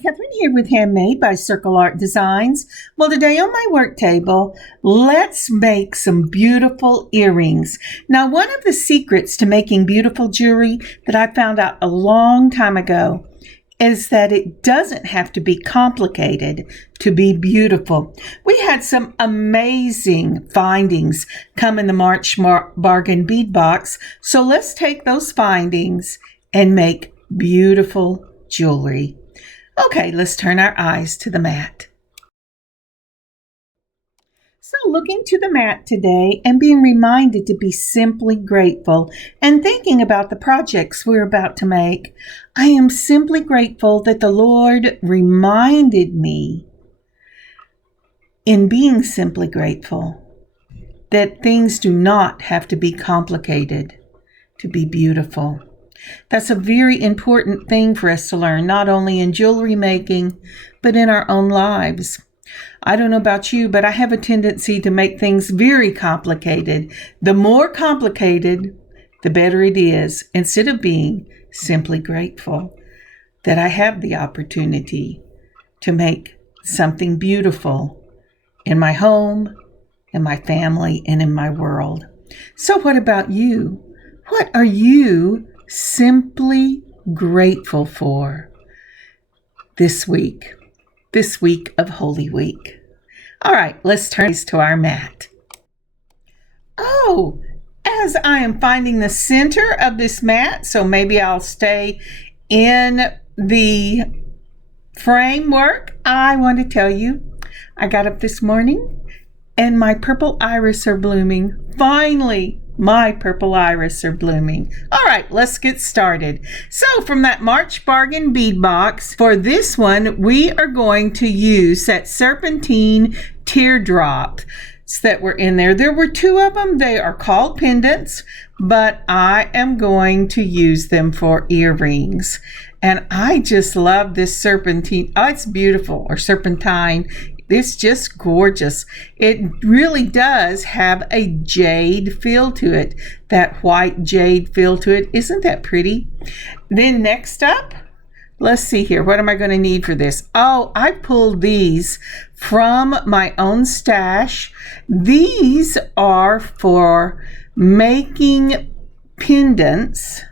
Kathryn here with Handmade by circleartdesigns. Well, today on my work table, let's make some beautiful earrings. Now, one of the secrets to making beautiful jewelry that I found out a long time ago is that it doesn't have to be complicated to be beautiful. We had some amazing findings come in the March Bargain Bead Box, so let's take those findings and make beautiful jewelry. Okay, let's turn our eyes to the mat. So looking to the mat today and being reminded to be simply grateful and thinking about the projects we're about to make, I am simply grateful that the Lord reminded me in being simply grateful that things do not have to be complicated to be beautiful. That's a very important thing for us to learn, not only in jewelry making, but in our own lives. I don't know about you, but I have a tendency to make things very complicated. The more complicated, the better it is, instead of being simply grateful that I have the opportunity to make something beautiful in my home, in my family, and in my world. So what about you? What are you simply grateful for this week of Holy Week? All right, let's turn to our mat. Oh, as I am finding the center of this mat, so maybe I'll stay in the framework, I want to tell you, I got up this morning and my purple iris are blooming. Finally, my purple iris are blooming. All right, let's get started. So from that March Bargain Bead Box, for this one, we are going to use that serpentine teardrops that were in there. There were two of them. They are called pendants, but I am going to use them for earrings. And I just love this serpentine. Oh, it's beautiful, or serpentine. It's just gorgeous. It really does have a jade feel to it, that white jade feel to it. Isn't that pretty? Then next up, let's see here. What am I going to need for this? Oh, I pulled these from my own stash. These are for making pendants,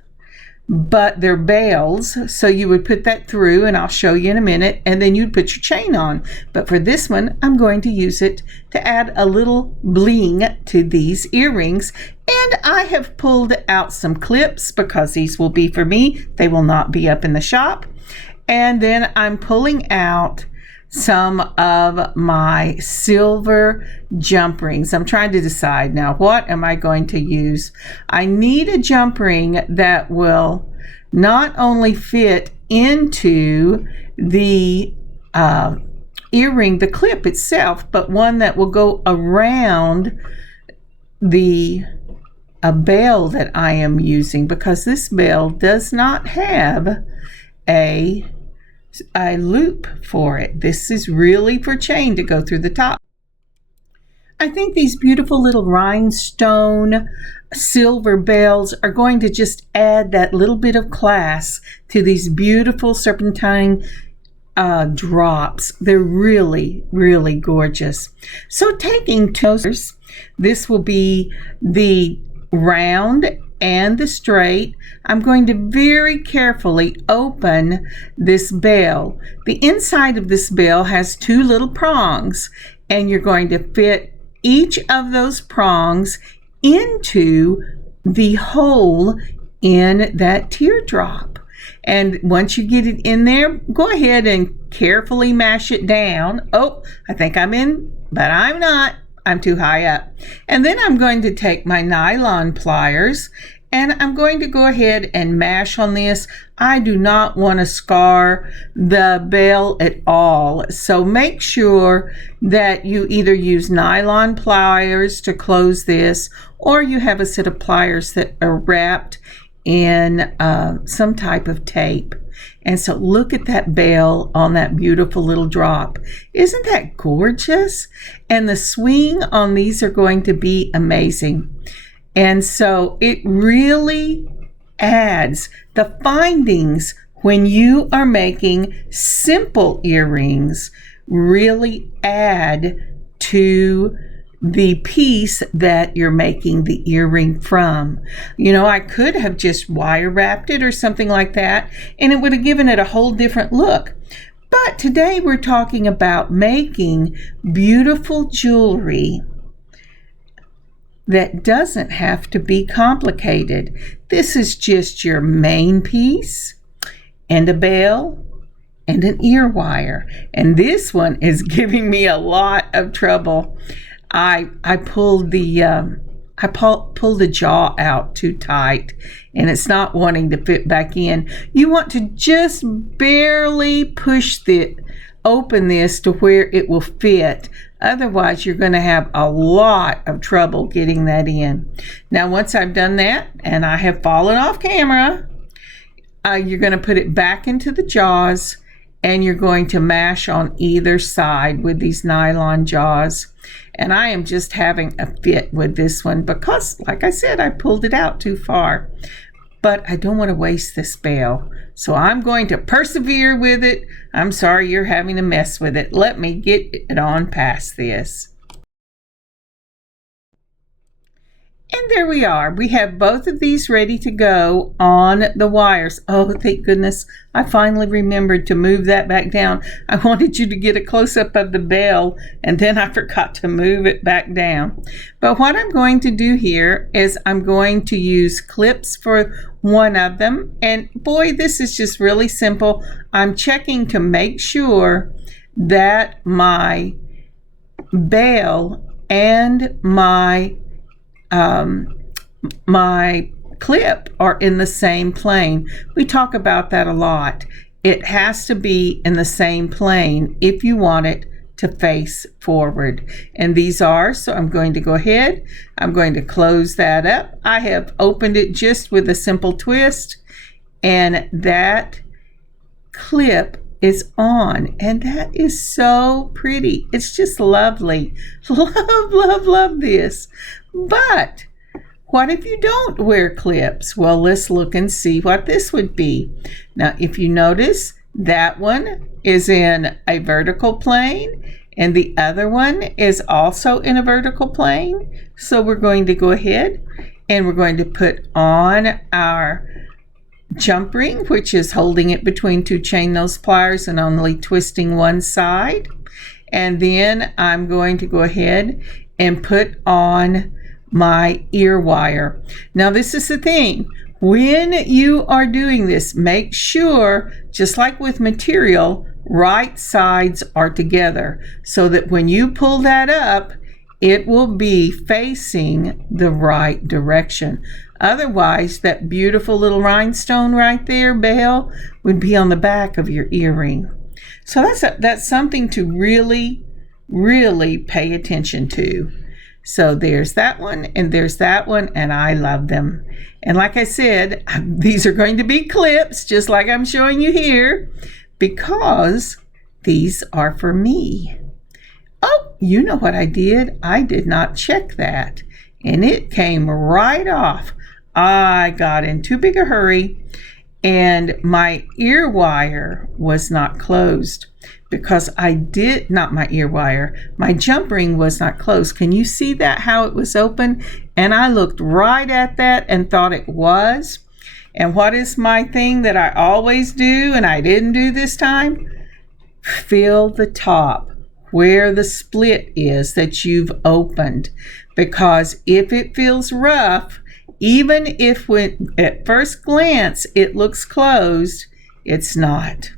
but they're bells, so you would put that through, and I'll show you in a minute, and then you'd put your chain on. But for this one, I'm going to use it to add a little bling to these earrings. And I have pulled out some clips because these will be for me. They will not be up in the shop. And then I'm pulling out some of my silver jump rings. I'm trying to decide now, what am I going to use? I need a jump ring that will not only fit into the earring, the clip itself, but one that will go around the bell that I am using, because this bell does not have a loop for it. This is really for chain to go through the top. I think these beautiful little rhinestone silver bells are going to just add that little bit of class to these beautiful serpentine drops. They're really, really gorgeous. So taking toasters, this will be the round and the straight. I'm going to very carefully open this bell. The inside of this bell has two little prongs, and you're going to fit each of those prongs into the hole in that teardrop. And once you get it in there, go ahead and carefully mash it down. Oh, I think I'm in, but I'm not. I'm too high up. And then I'm going to take my nylon pliers and I'm going to go ahead and mash on this. I do not want to scar the bell at all. So make sure that you either use nylon pliers to close this, or you have a set of pliers that are wrapped in some type of tape. And so look at that bell on that beautiful little drop. Isn't that gorgeous? And the swing on these are going to be amazing. And so it really adds, the findings when you are making simple earrings, really add to the piece that you're making the earring from. You know, I could have just wire wrapped it or something like that, and it would have given it a whole different look. But today we're talking about making beautiful jewelry that doesn't have to be complicated. This is just your main piece and a bell and an ear wire. And this one is giving me a lot of trouble. I pulled the jaw out too tight, and it's not wanting to fit back in. You want to just barely open this to where it will fit. Otherwise, you're going to have a lot of trouble getting that in. Now, once I've done that and I have fallen off camera, you're going to put it back into the jaws, and you're going to mash on either side with these nylon jaws. And I am just having a fit with this one because, like I said, I pulled it out too far. But I don't want to waste this bell, so I'm going to persevere with it. I'm sorry you're having to mess with it. Let me get it on past this. And there we are. We have both of these ready to go on the wires. Oh, thank goodness. I finally remembered to move that back down. I wanted you to get a close-up of the bell, and then I forgot to move it back down. But what I'm going to do here is I'm going to use clips for one of them. And boy, this is just really simple. I'm checking to make sure that my bell and my clip are in the same plane. We talk about that a lot. It has to be in the same plane if you want it to face forward. And these are, so I'm going to go ahead. I'm going to close that up. I have opened it just with a simple twist, and that clip is on, and that is so pretty. It's just lovely. Love this. But what if you don't wear clips? Well, let's look and see what this would be. Now, if you notice, that one is in a vertical plane, and the other one is also in a vertical plane. So we're going to go ahead and we're going to put on our jump ring, which is holding it between two chain nose pliers and only twisting one side. And then I'm going to go ahead and put on my ear wire. Now, this is the thing. When you are doing this, make sure, just like with material, right sides are together so that when you pull that up, it will be facing the right direction. Otherwise, that beautiful little rhinestone right there, bell, would be on the back of your earring. So that's something to really, really pay attention to. So there's that one, and there's that one, and I love them. And like I said, these are going to be clips, just like I'm showing you here, because these are for me. Oh, you know what I did? I did not check that, and it came right off. I got in too big a hurry, and my ear wire was not closed because my jump ring was not closed. Can you see that, how it was open? And I looked right at that and thought it was. And what is my thing that I always do and I didn't do this time? Fill the top where the split is that you've opened, because if it feels rough, even if at first glance it looks closed, it's not.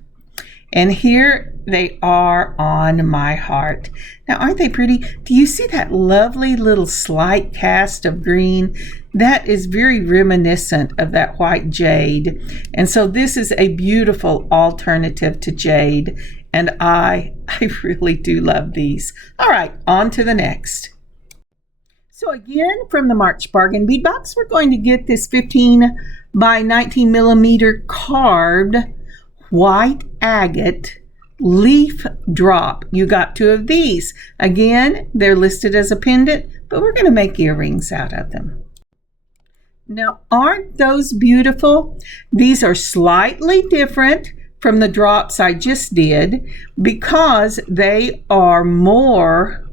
And here they are on my heart. Now, aren't they pretty? Do you see that lovely little slight cast of green? That is very reminiscent of that white jade. And so this is a beautiful alternative to jade. And I really do love these. All right, on to the next. So again, from the March Bargain Bead Box, we're going to get this 15 by 19 millimeter carved white agate leaf drop. You got two of these. Again, they're listed as a pendant, but we're going to make earrings out of them. Now, aren't those beautiful? These are slightly different from the drops I just did because they are more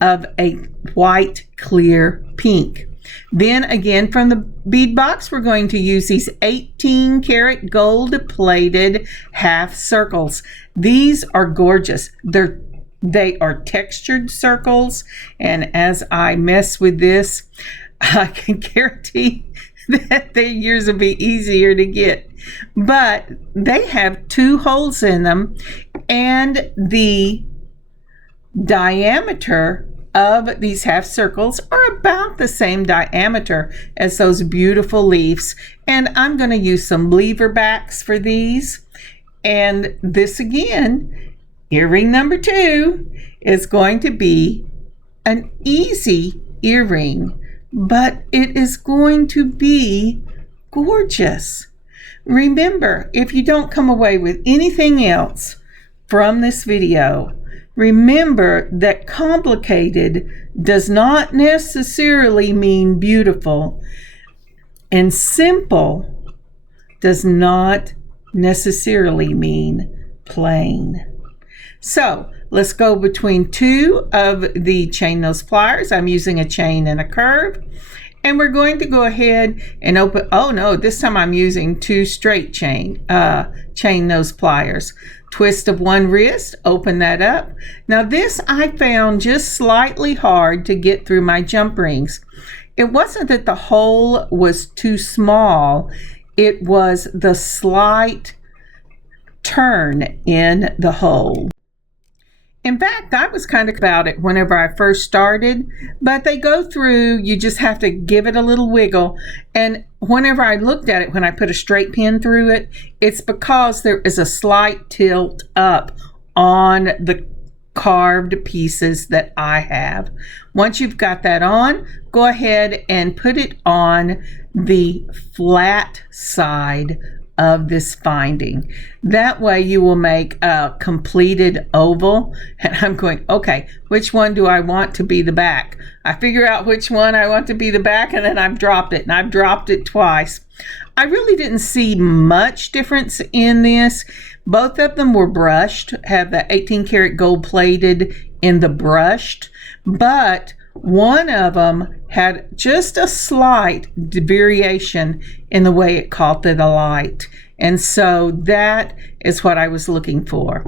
of a white clear pink. Then again, from the bead box, we're going to use these 18 karat gold plated half circles. These are gorgeous. They are textured circles, and as I mess with this, I can guarantee that their yours will be easier to get. But they have 2 holes in them, and the diameter of these half circles are about the same diameter as those beautiful leaves. And I'm going to use some lever backs for these. And this again, earring number 2, is going to be an easy earring, but it is going to be gorgeous. Remember, if you don't come away with anything else from this video, remember that complicated does not necessarily mean beautiful, and simple does not necessarily mean plain. So let's go between 2 of the chain nose pliers. I'm using a chain and a curve, and we're going to go ahead and open. Oh no, this time I'm using 2 straight chain nose pliers. Twist of one wrist, open that up. Now this I found just slightly hard to get through my jump rings. It wasn't that the hole was too small, it was the slight turn in the hole. In fact, I was kind of about it whenever I first started, but they go through, you just have to give it a little wiggle. And whenever I looked at it, when I put a straight pin through it, it's because there is a slight tilt up on the carved pieces that I have. Once you've got that on, go ahead and put it on the flat side of this finding. That way you will make a completed oval. And I'm going, okay, which one do I want to be the back? I figure out which one I want to be the back, and then I've dropped it, and I've dropped it twice. I really didn't see much difference in this. Both of them were brushed, have the 18 karat gold plated in the brushed, but one of them had just a slight variation in the way it caught the light. And so that is what I was looking for.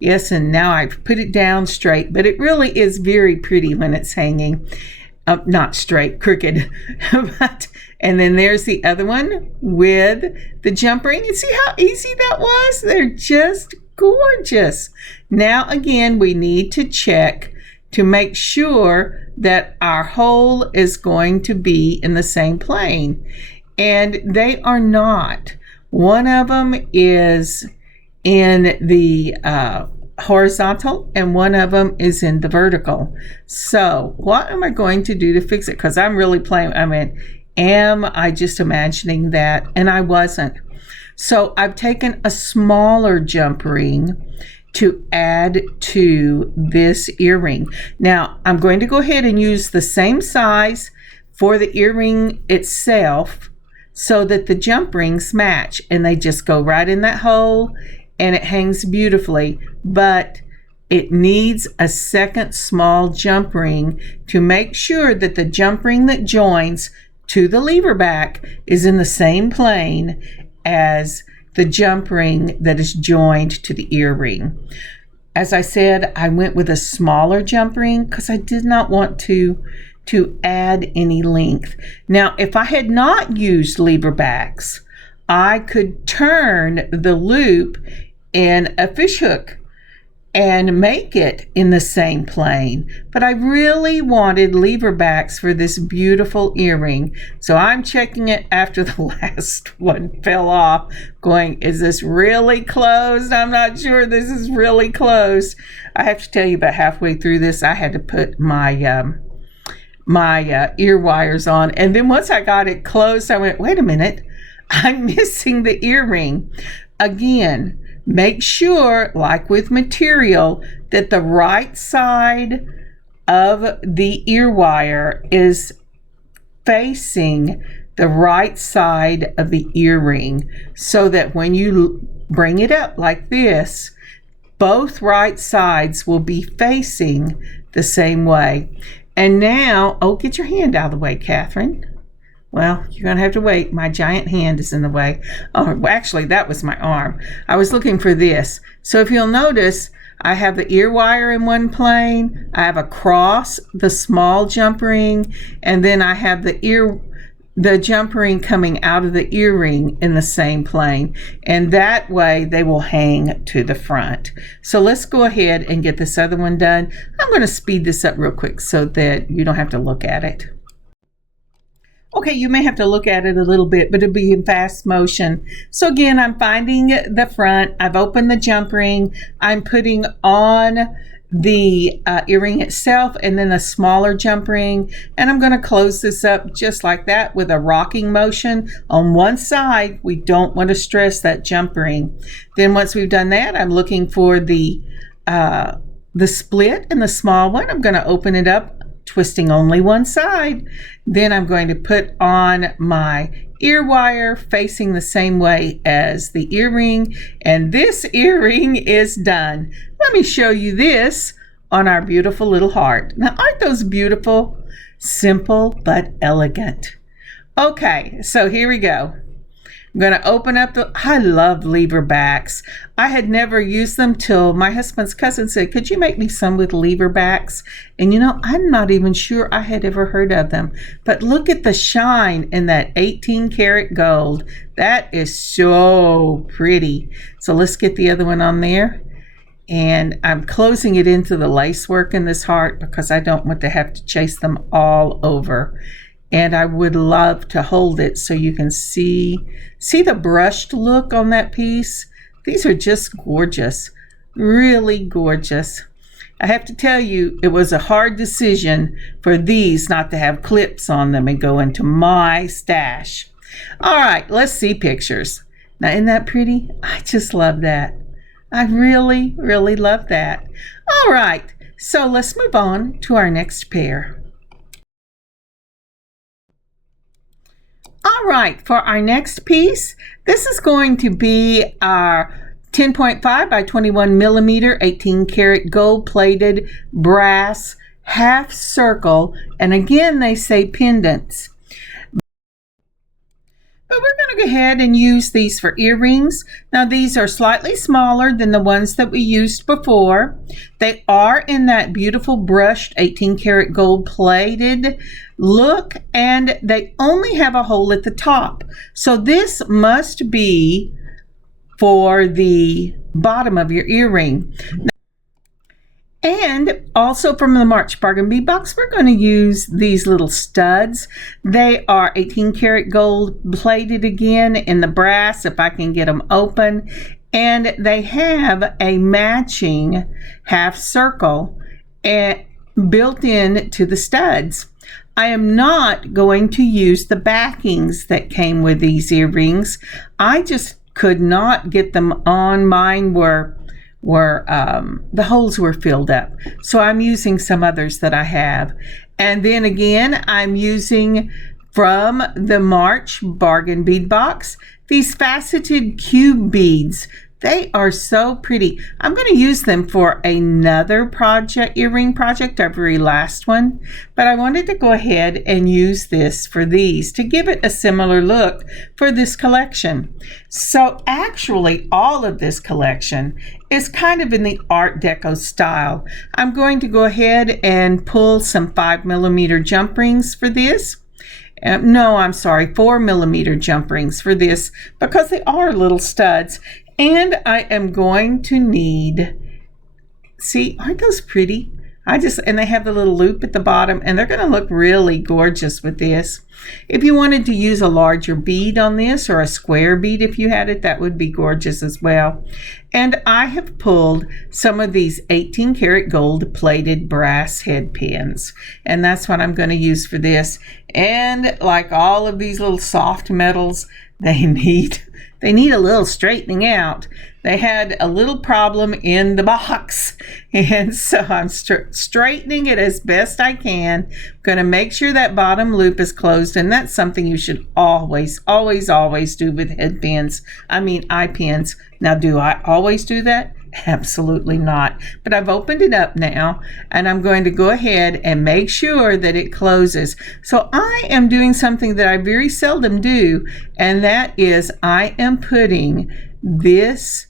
Yes, and now I've put it down straight, but it really is very pretty when it's hanging. Not straight, crooked. And then there's the other one with the jump ring. And see how easy that was? They're just gorgeous. Now again, we need to check to make sure that our hole is going to be in the same plane. And they are not. One of them is in the horizontal and one of them is in the vertical. So what am I going to do to fix it? Because I'm really playing, am I just imagining that? And I wasn't. So I've taken a smaller jump ring to add to this earring. Now I'm going to go ahead and use the same size for the earring itself so that the jump rings match, and they just go right in that hole and it hangs beautifully. But it needs a second small jump ring to make sure that the jump ring that joins to the lever back is in the same plane as the jump ring that is joined to the earring. As I said, I went with a smaller jump ring because I did not want to add any length. Now, if I had not used lever backs, I could turn the loop in a fish hook and make it in the same plane. But I really wanted lever backs for this beautiful earring. So I'm checking it after the last one fell off, going, is this really closed? I'm not sure this is really closed. I have to tell you, about halfway through this, I had to put my ear wires on. And then once I got it closed, I went, wait a minute, I'm missing the earring. Again, make sure, like with material, that the right side of the ear wire is facing the right side of the earring so that when you bring it up like this, both right sides will be facing the same way. And now, oh, get your hand out of the way, Kathryn. Well, you're going to have to wait. My giant hand is in the way. Oh, actually, that was my arm. I was looking for this. So if you'll notice, I have the ear wire in one plane. I have across the small jump ring. And then I have the jump ring coming out of the earring in the same plane. And that way they will hang to the front. So let's go ahead and get this other one done. I'm going to speed this up real quick so that you don't have to look at it. Okay, you may have to look at it a little bit, but it'll be in fast motion. So again, I'm finding the front. I've opened the jump ring. I'm putting on the earring itself and then a smaller jump ring. And I'm going to close this up just like that with a rocking motion on one side. We don't want to stress that jump ring. Then once we've done that, I'm looking for the split in the small one. I'm going to open it up, twisting only one side. Then I'm going to put on my ear wire facing the same way as the earring, and this earring is done. Let me show you this on our beautiful little heart. Now, aren't those beautiful? Simple but elegant. Okay, so here we go. I'm going to open up I love lever backs. I had never used them till my husband's cousin said, could you make me some with lever backs? And you know, I'm not even sure I had ever heard of them. But look at the shine in that 18 karat gold. That is so pretty. So let's get the other one on there. And I'm closing it into the lace work in this heart because I don't want to have to chase them all over. And I would love to hold it so you can see the brushed look on that piece. These are just gorgeous, really gorgeous. I have to tell you, it was a hard decision for these not to have clips on them and go into my stash. All right, let's see pictures. Now, isn't that pretty? I just love that. I really, really love that. All right, so let's move on to our next pair. All right, for our next piece, this is going to be our 10.5 by 21 millimeter, 18 karat gold plated brass half circle. And again, they say pendants. But we're going to go ahead and use these for earrings. Now, these are slightly smaller than the ones that we used before. They are in that beautiful brushed 18 karat gold plated look, and they only have a hole at the top. So this must be for the bottom of your earring. And also from the March Bargain Bead Box, we're going to use these little studs. They are 18 karat gold plated again in the brass, if I can get them open. And they have a matching half circle built in to the studs. I am not going to use the backings that came with these earrings. I just could not get them on. Mine were the holes were filled up. So I'm using some others that I have. And then again, I'm using from the March Bargain Bead Box, these faceted cube beads. They are so pretty. I'm going to use them for another project, earring project, our very last one. But I wanted to go ahead and use this for these to give it a similar look for this collection. So actually, all of this collection is kind of in the Art Deco style. I'm going to go ahead and pull some 5 millimeter jump rings for this. No, I'm sorry, 4 millimeter jump rings for this because they are little studs. And I am going to need, see, aren't those pretty? And they have the little loop at the bottom, and they're going to look really gorgeous with this. If you wanted to use a larger bead on this, or a square bead if you had it, that would be gorgeous as well. And I have pulled some of these 18 karat gold plated brass head pins, and that's what I'm going to use for this. And like all of these little soft metals, they need they need a little straightening out. They had a little problem in the box, and so I'm straightening it as best I can. I'm going to make sure that bottom loop is closed, and that's something you should always do with eye pins. Now, do I always do that? Absolutely not. But I've opened it up now, and I'm going to go ahead and make sure that it closes. So I am doing something that I very seldom do, and that is I am putting this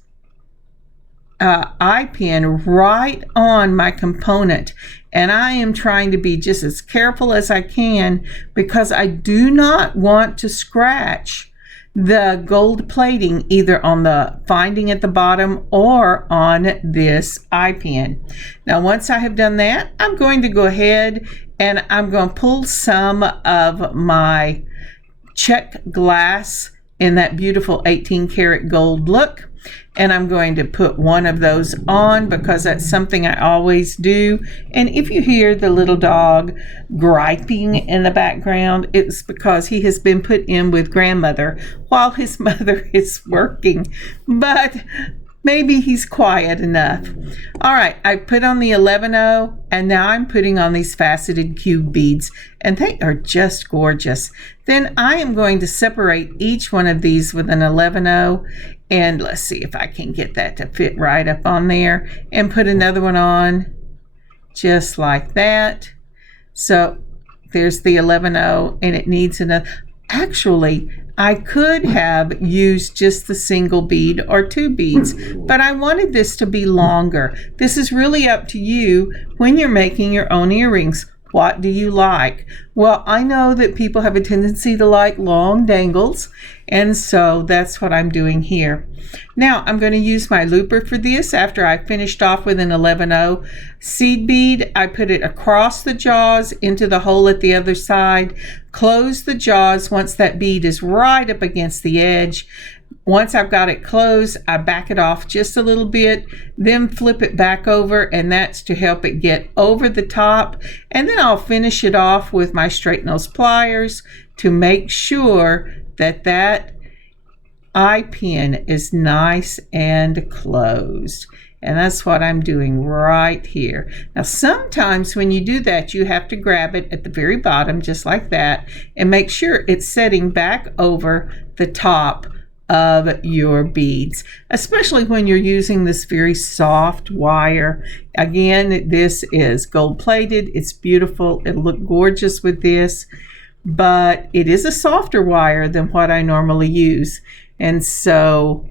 eye pin right on my component, and I am trying to be just as careful as I can because I do not want to scratch the gold plating either on the finding at the bottom or on this eye pin. Now, once I have done that, I'm going to go ahead and I'm going to pull some of my check glass in that beautiful 18 karat gold look, and I'm going to put one of those on because that's something I always do. And if you hear the little dog griping in the background, it's because he has been put in with grandmother while his mother is working, but maybe he's quiet enough. All right, I put on the 11-0, and now I'm putting on these faceted cube beads, and they are just gorgeous. Then I am going to separate each one of these with an 11-0, and let's see if I can get that to fit right up on there, and put another one on just like that. So there's the 11-0, and it needs another. Actually, I could have used just the single bead or two beads, but I wanted this to be longer. This is really up to you when you're making your own earrings. What do you like? Well, I know that people have a tendency to like long dangles, and so that's what I'm doing here. Now, I'm going to use my looper for this. After I finished off with an 11-0 seed bead, I put it across the jaws into the hole at the other side, close the jaws once that bead is right up against the edge. Once I've got it closed, I back it off just a little bit, then flip it back over, and that's to help it get over the top. And then I'll finish it off with my straight nose pliers to make sure that that eye pin is nice and closed. And that's what I'm doing right here. Now, sometimes when you do that, you have to grab it at the very bottom, just like that, and make sure it's setting back over the top of your beads, especially when you're using this very soft wire. Again, this is gold plated. It's beautiful. It'll look gorgeous with this, but it is a softer wire than what I normally use. And so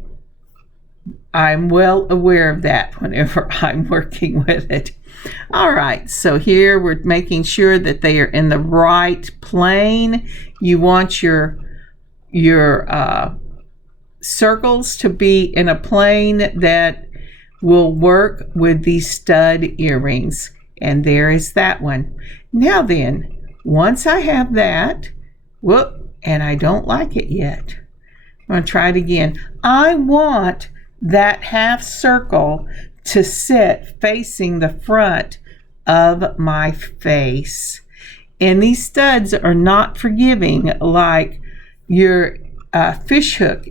I'm well aware of that whenever I'm working with it. All right, so here we're making sure that they are in the right plane. You want your circles to be in a plane that will work with these stud earrings. And there is that one. Now then, once I have that, whoop, and I don't like it yet. I'm going to try it again. I want that half circle to sit facing the front of my face. And these studs are not forgiving like your fish hook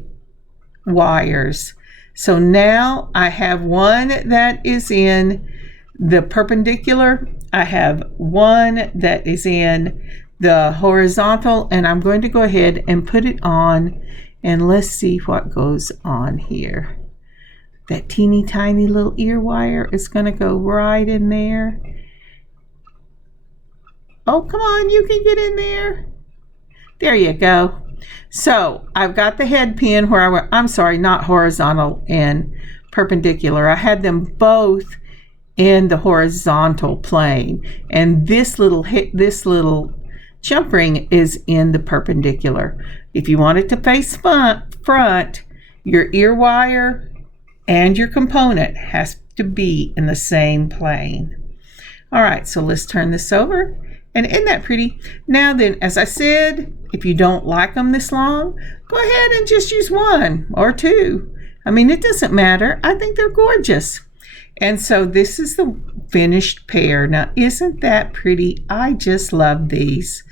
wires. So now I have one that is in the perpendicular. I have one that is in the horizontal, and I'm going to go ahead and put it on, and let's see what goes on here. That teeny tiny little ear wire is going to go right in there. Oh, come on, you can get in there. There you go. So I've got the head pin where I'm sorry, not horizontal and perpendicular. I had them both in the horizontal plane, and this little jump ring is in the perpendicular. If you want it to face front, your ear wire and your component has to be in the same plane. All right, so let's turn this over. And isn't that pretty? Now then, as I said, if you don't like them this long, go ahead and just use one or two. I mean, it doesn't matter. I think they're gorgeous. And so this is the finished pair. Now, isn't that pretty? I just love these.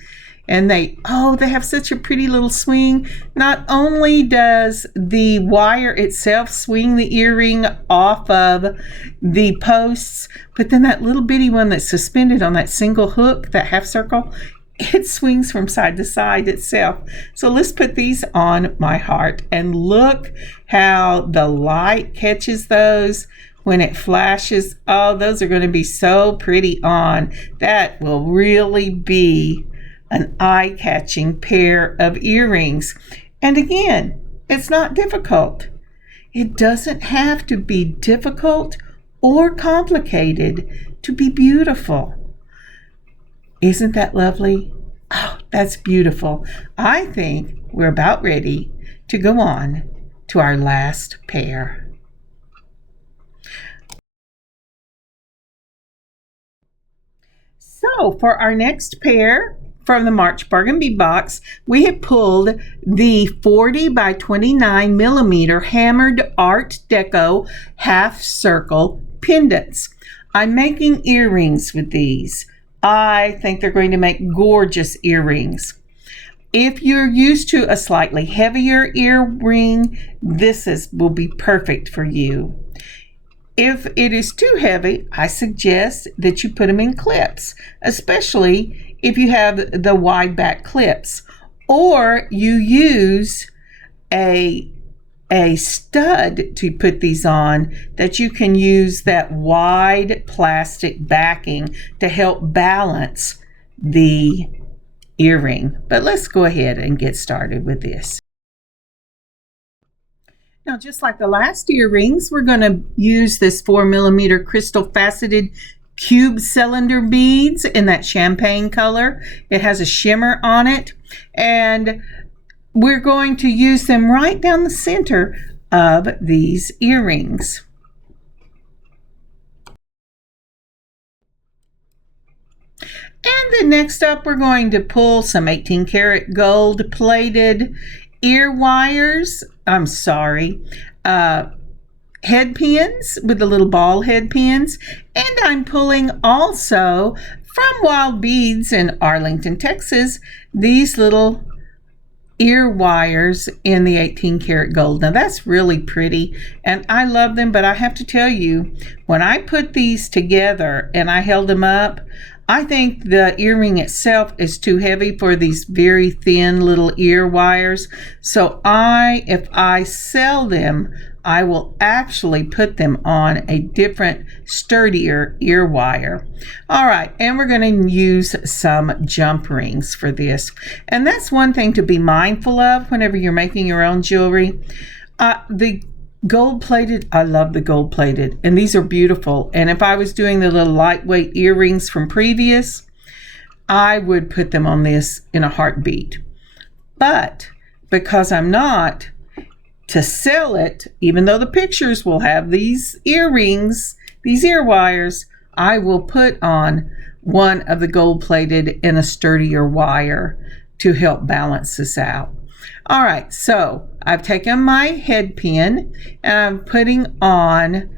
and they have such a pretty little swing. Not only does the wire itself swing the earring off of the posts, but then that little bitty one that's suspended on that single hook, that half circle, it swings from side to side itself. So let's put these on my heart, and look how the light catches those when it flashes. Oh, those are going to be so pretty on. That will really be an eye-catching pair of earrings. And again, it's not difficult. It doesn't have to be difficult or complicated to be beautiful. Isn't that lovely? Oh, that's beautiful. I think we're about ready to go on to our last pair. So for our next pair from the March Bargain Bead Box, we have pulled the 40 by 29 millimeter hammered Art Deco half circle pendants. I'm making earrings with these. I think they're going to make gorgeous earrings. If you're used to a slightly heavier earring, will be perfect for you. If it is too heavy, I suggest that you put them in clips, especially if you have the wide back clips, or you use a stud to put these on, that you can use that wide plastic backing to help balance the earring. But let's go ahead and get started with this. Now, just like the last earrings, we're going to use this 4 millimeter crystal faceted cube cylinder beads in that champagne color. It has a shimmer on it, and we're going to use them right down the center of these earrings. And then next up, we're going to pull some 18 karat gold plated ear wires. Head pins with the little ball head pins. And I'm pulling also from Wild Beads in Arlington, Texas, these little ear wires in the 18 karat gold. Now that's really pretty and I love them, but I have to tell you, when I put these together and I held them up, I think the earring itself is too heavy for these very thin little ear wires. So if I sell them, I will actually put them on a different, sturdier ear wire. All right, and we're going to use some jump rings for this. And that's one thing to be mindful of whenever you're making your own jewelry. The gold plated, I love the gold plated, and these are beautiful. And if I was doing the little lightweight earrings from previous, I would put them on this in a heartbeat. But because I'm not, to sell it, even though the pictures will have these earrings, these ear wires, I will put on one of the gold plated in a sturdier wire to help balance this out. All right, so I've taken my head pin and I'm putting on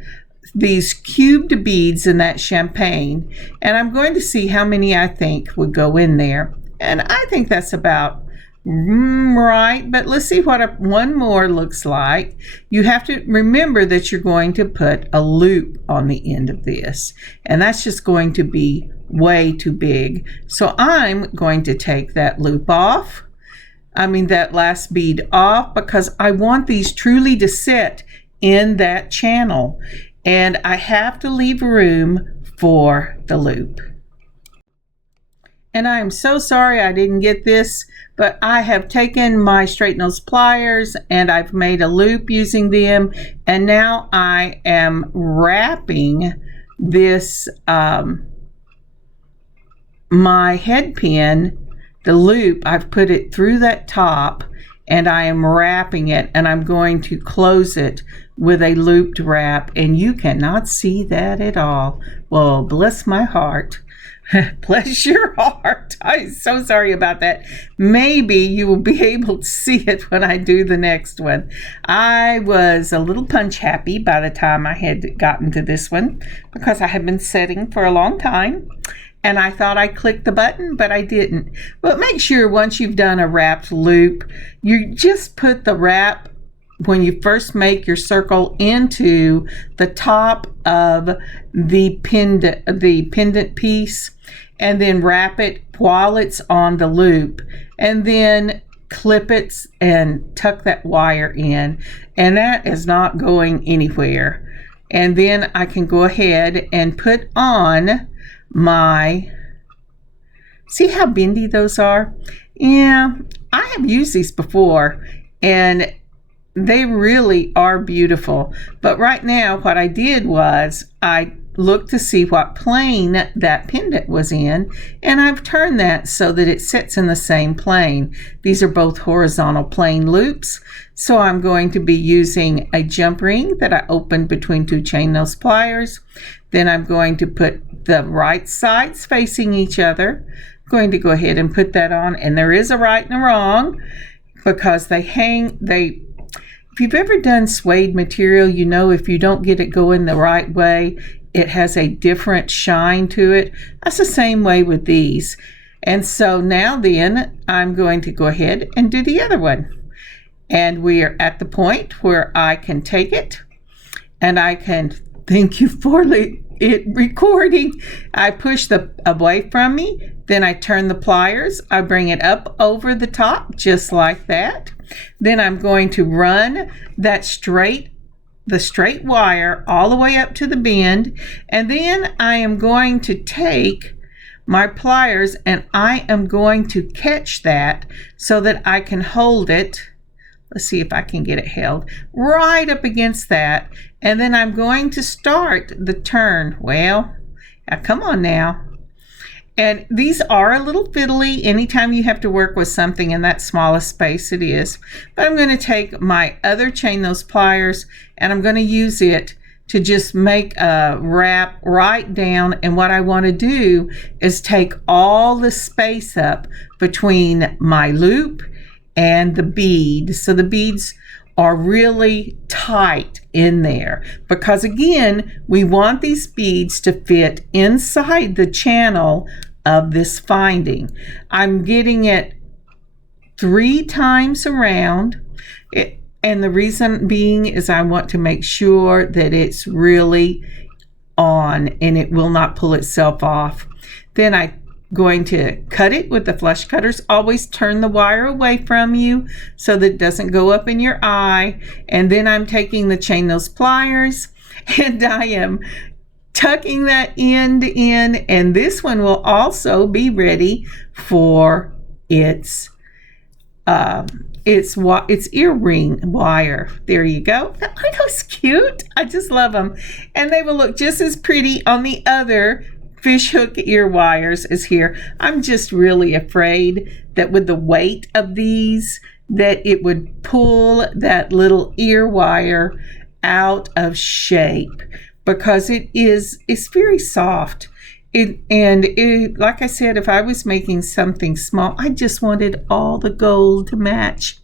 these cubed beads in that champagne, and I'm going to see how many I think would go in there. And I think that's about right, but let's see what one more looks like. You have to remember that you're going to put a loop on the end of this, and that's just going to be way too big. So I'm going to take that loop off, that last bead off, because I want these truly to sit in that channel, and I have to leave room for the loop. And I am so sorry I didn't get this, but I have taken my straight nose pliers and I've made a loop using them, and now I am wrapping this my head pin, the loop, I've put it through that top and I am wrapping it, and I'm going to close it with a looped wrap, and you cannot see that at all. Well, bless my heart. Bless your heart. I'm so sorry about that. Maybe you will be able to see it when I do the next one. I was a little punch happy by the time I had gotten to this one, because I had been setting for a long time. and I thought I clicked the button, but I didn't. But make sure once you've done a wrapped loop, you just put the wrap when you first make your circle into the top of the pendant piece, and then wrap it while it's on the loop, and then clip it and tuck that wire in, and that is not going anywhere. And then I can go ahead and put on my, see how bendy those are? Yeah, I have used these before, and they really are beautiful. But right now what I did was I looked to see what plane that pendant was in, and I've turned that so that it sits in the same plane. These are both horizontal plane loops, so I'm going to be using a jump ring that I opened between two chain nose pliers. Then I'm going to put the right sides facing each other. I'm going to go ahead and put that on, and there is a right and a wrong because if you've ever done suede material, you know if you don't get it going the right way, it has a different shine to it. That's the same way with these. And so now then, I'm going to go ahead and do the other one. And we are at the point where I can take it, and I can, thank you for it recording. I push the away from me, then I turn the pliers, I bring it up over the top, just like that. Then I'm going to run the straight wire all the way up to the bend, and then I am going to take my pliers and I am going to catch that so that I can hold it. Let's see if I can get it held right up against that, and then I'm going to start the turn. Well, now come on now. And these are a little fiddly anytime you have to work with something in that smallest space, it is. But I'm going to take my other chain nose pliers and I'm going to use it to just make a wrap right down. And what I want to do is take all the space up between my loop and the bead. So the beads are really tight in there because again, we want these beads to fit inside the channel of this finding. I'm getting it 3 times around it, and the reason being is I want to make sure that it's really on and it will not pull itself off. Then I'm going to cut it with the flush cutters. Always turn the wire away from you so that it doesn't go up in your eye. And then I'm taking the chain nose pliers and I am tucking that end in, and this one will also be ready for its earring wire. There you go. Aren't those cute? I just love them, and they will look just as pretty on the other fish hook ear wires as here. I'm just really afraid that with the weight of these that it would pull that little ear wire out of shape because it's very soft. Like I said, if I was making something small, I just wanted all the gold to match.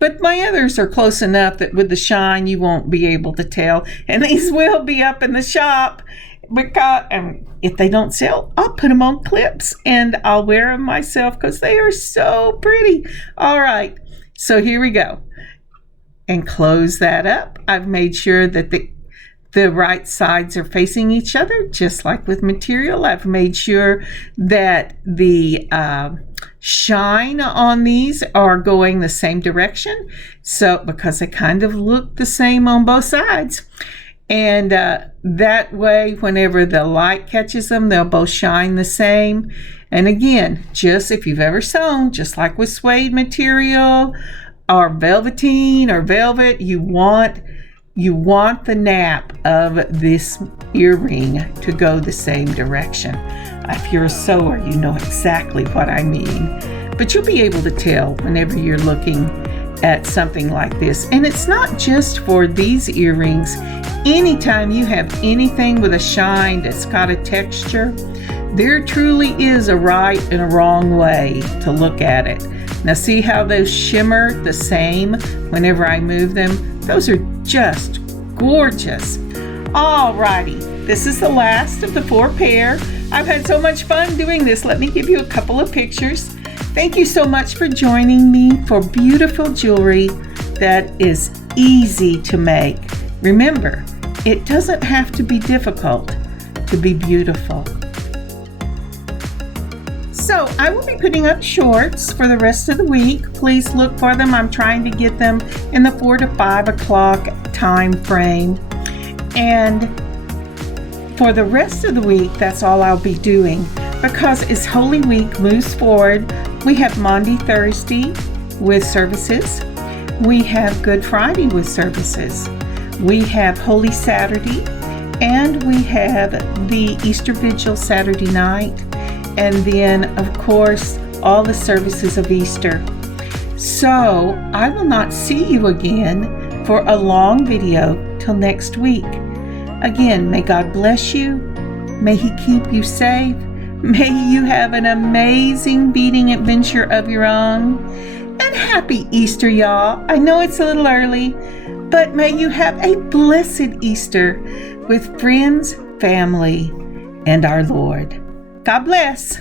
But my others are close enough that with the shine you won't be able to tell, and these will be up in the shop because if they don't sell, I'll put them on clips and I'll wear them myself because they are so pretty. All right, so here we go, and close that up. I've made sure that the right sides are facing each other, just like with material. I've made sure that the shine on these are going the same direction, so because they kind of look the same on both sides. And that way, whenever the light catches them, they'll both shine the same. And again, just if you've ever sewn, just like with suede material or velveteen or velvet, you want the nap of this earring to go the same direction. If you're a sewer, you know exactly what I mean. But you'll be able to tell whenever you're looking at something like this. And it's not just for these earrings. Anytime you have anything with a shine that's got a texture, there truly is a right and a wrong way to look at it. Now see how those shimmer the same whenever I move them? Those are just gorgeous. Alrighty, this is the last of the 4 pair. I've had so much fun doing this. Let me give you a couple of pictures. Thank you so much for joining me for beautiful jewelry that is easy to make. Remember, it doesn't have to be difficult to be beautiful. So I will be putting up shorts for the rest of the week. Please look for them. I'm trying to get them in the 4 to 5 o'clock time frame. And for the rest of the week, that's all I'll be doing. Because as Holy Week moves forward, we have Maundy Thursday with services. We have Good Friday with services. We have Holy Saturday. And we have the Easter Vigil Saturday night. And then, of course, all the services of Easter. So I will not see you again for a long video till next week. Again, may God bless you. May He keep you safe. May you have an amazing beading adventure of your own. And happy Easter, y'all. I know it's a little early, but may you have a blessed Easter with friends, family, and our Lord. God bless.